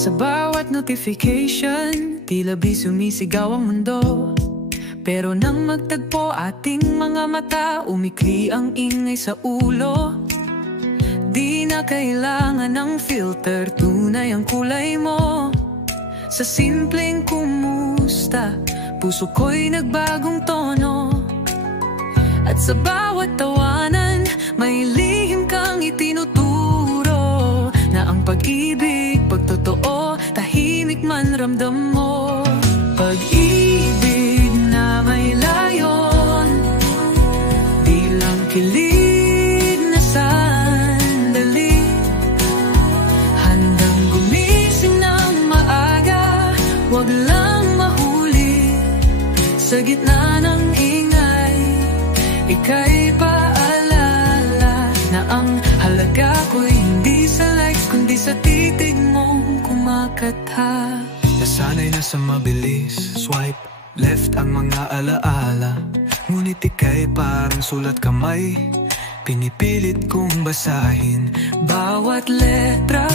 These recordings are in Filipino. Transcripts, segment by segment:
Sa bawat notification, tila bis sumisigaw ang mundo. Pero nang magtagpo ating mga mata, umikli ang ingay sa ulo. Di na kailangan ng filter, tunay ang kulay mo. Sa simpleng kumusta, puso ko'y nagbagong tono. At sa bawat tawanan, may lihim kang itinuturo, na ang pag-ibig, pagtotoo, tahimik man ramdam mo. Pag-ibig na may layon, di lang kilid na sandali. Handang gumising ng maaga, wag lang mahuli. Sa gitna ng ingay, ika'y paalala na ang halaga ko'y hindi sa likes, kundi sa titig mong kumakatha. Nasanay na sa mabilis, swipe left ang mga alaala. Ngunit ika'y parang sulat kamay, pinipilit kong basahin. Bawat letra,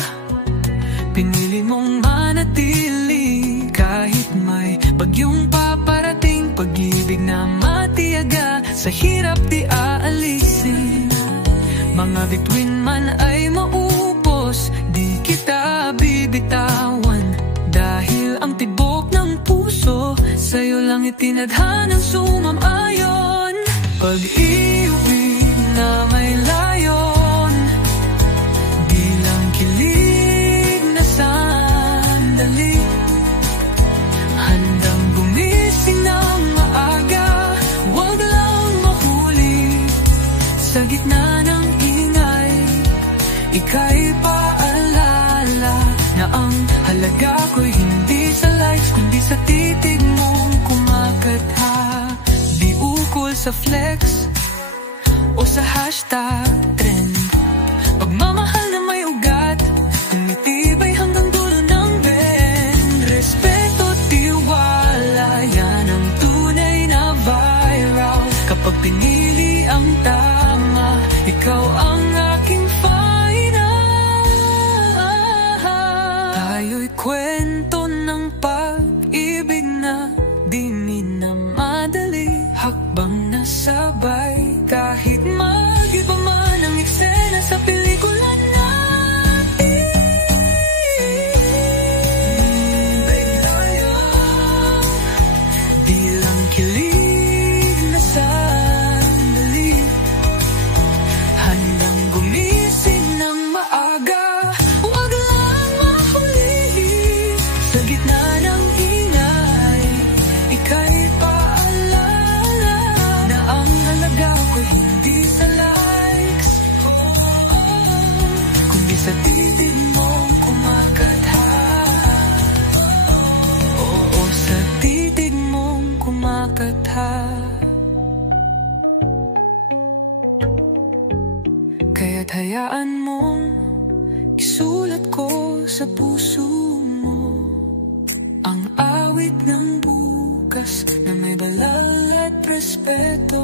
pinili mong manatili. Kahit may bagyong paparating, pag-ibig na matiyaga, sa hirap di aalisin. Mga bituin man ay maupos, di kita bibitawan. Dahil ang tibok ng puso, sa'yo lang itinadhanang sumam-ayon. Pag-ibig na may layon, di lang kilig na sandali. Handang gumising ng maaga, wag lang mahuli. Sa gitna ng ingay, ika'y paalala na ang halaga ko'y hindi sa likes, kundi sa titig mong kumakatha. Di ukol sa flex o sa hashtag trend, pagmamahal na may ugat, tumitibay hanggang dulo ng bend. Respeto, tiwala, yan ang tunay na viral. Kapag pinili ang tama, ikaw ang aking tayo'y kwento ng pag-ibig na di minamadali. Hakbang na sabay, kahit mag-iba man ang eksena sa pelikula natin. Di lang kilig na sandali. Handang gumising ng maaga, sa gitna ng ingay, ika'y paalala na ang halaga ko'y hindi sa likes, kundi sa titig mong kumakatha. Oo, sa titig mong kumakatha. Kaya't hayaan mong isulat ko sa puso ang awit ng bukas na may balal at respeto.